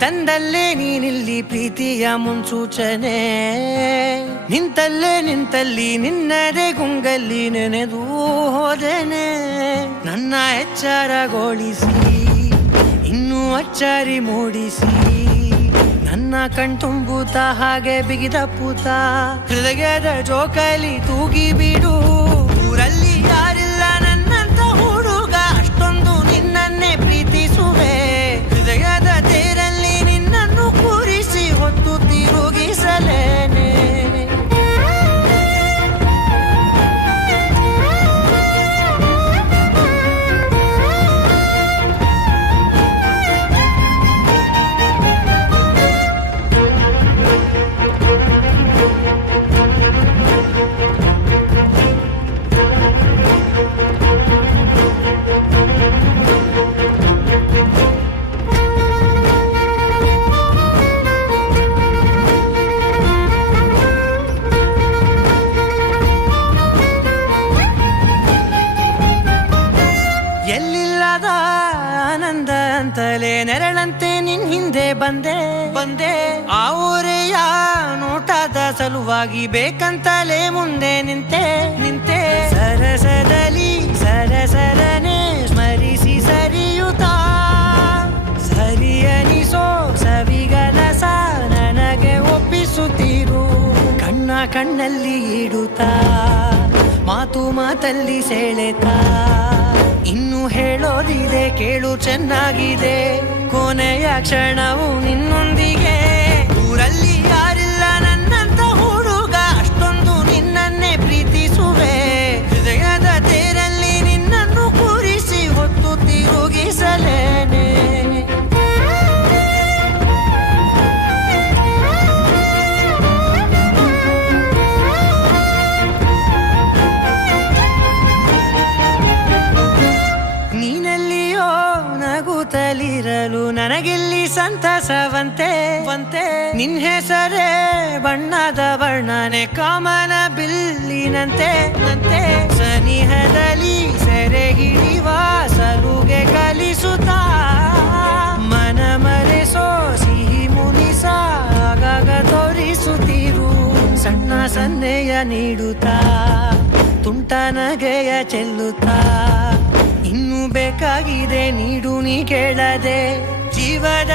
ತಂದಲ್ಲೇ ನೀನಿಲ್ಲಿ ಪ್ರೀತಿಯ ಮುನ್ಸೂಚನೆ. ನಿಂತಲ್ಲಿ ನಿನ್ನದೇ ಗುಂಗಲ್ಲಿ ನೆನೆದು ಹೋದೆನೆ. ನನ್ನ ಎಚ್ಚರಗೊಳಿಸಿ ಇನ್ನೂ ಅಚ್ಚರಿ ಮೂಡಿಸಿ, ನನ್ನ ಕಣ್ತುಂಬುತ್ತ ಹಾಗೆ ಬಿಗಿದ ಪೂತ ಹೃದಯದ ಜೋಕಾಲಿ ತೂಗಿ ಬಿಡು. ಊರಲ್ಲಿ ಯಾರಿಲ್ಲ ನನ್ನಂತ ಹುಡುಗ, ಅಷ್ಟೊಂದು ನಿನ್ನನ್ನೇ ಪ್ರೀತಿಸುವೆ. ಹೃದಯದ ತೇರಲ್ಲಿ ನಿನ್ನನ್ನು ಕೂರಿಸಿ ಹೊತ್ತು ತಿರುಗಿಸಲೇನೆ. ಎಲ್ಲಿಲ್ಲದ ಆನಂದ ಅಂತಲೇ ನೆರಳಂತೆ ನಿನ್ ಹಿಂದೆ ಬಂದೆ. ಆ ಊರೆಯ ನೋಟದ ಸಲುವಾಗಿ ಬೇಕಂತಲೇ ಮುಂದೆ ನಿಂತೆ. ಸರಸದಲ್ಲಿ ಸರಸರನೆ ಸ್ಮರಿಸಿ ಸರಿಯುತ್ತಾ, ಸರಿಯನಿಸೋ ಸವಿಗನಸ ನನಗೆ ಒಪ್ಪಿಸುತ್ತೀರು. ಕಣ್ಣಲ್ಲಿ ಇಡುತ್ತಾ, ಮಾತಲ್ಲಿ ಸೆಳೆತಾ, ಇನ್ನು ಹೇಳೋದಿದೆ ಕೇಳು ಚೆನ್ನಾಗಿದೆ. ಕೊನೆಯ ಕ್ಷಣವು ನಿನ್ನೊಂದಿಗೆ. ಊರಲ್ಲಿ ಯಾರಿಲ್ಲ ನನ್ನಂತ ಹುಡುಗ, ಅಷ್ಟೊಂದು ನಿನ್ನನ್ನೇ ಪ್ರೀತಿಸುವೆ. ಹೃದಯದ ತೇರಲ್ಲಿ ನಿನ್ನನ್ನು ಕೂರಿಸಿ ಹೊತ್ತು ತಿರುಗಿಸಲೇನೆ. ನೀನೆಲ್ಲಿಯೋ ನಗುತ್ತಲಿರಲು ನನಗಿಲ್ಲಿ ಸಂತಸವಂತೆ. ನಿನ್ ಹೆಸರೇ ಬಣ್ಣದ ವರ್ಣನೆ ಕಾಮನ ಬಿಲ್ಲಿನಂತೆ. ಸನಿಹದಲ್ಲಿ ಸೆರೆ ಹಿಡಿಯುವ ಸಲುಗೆ ಕಲಿಸುತ್ತಾ, ಮನ ಮರೆಸೋ ಸಿಹಿ ಮುನಿಸ ಆಗಾಗ ತೋರಿಸುತ್ತೀರು. ಸಣ್ಣ ಸನ್ನೆಯ ನೀಡುತ್ತಾ, ತುಂಟ ನಗೆಯ ಚೆಲ್ಲುತ್ತಾ, ಇನ್ನೂ ಬೇಕಾಗಿದೆ ನೀಡು ನೀ ಕೇಳದೆ. ಜೀವದ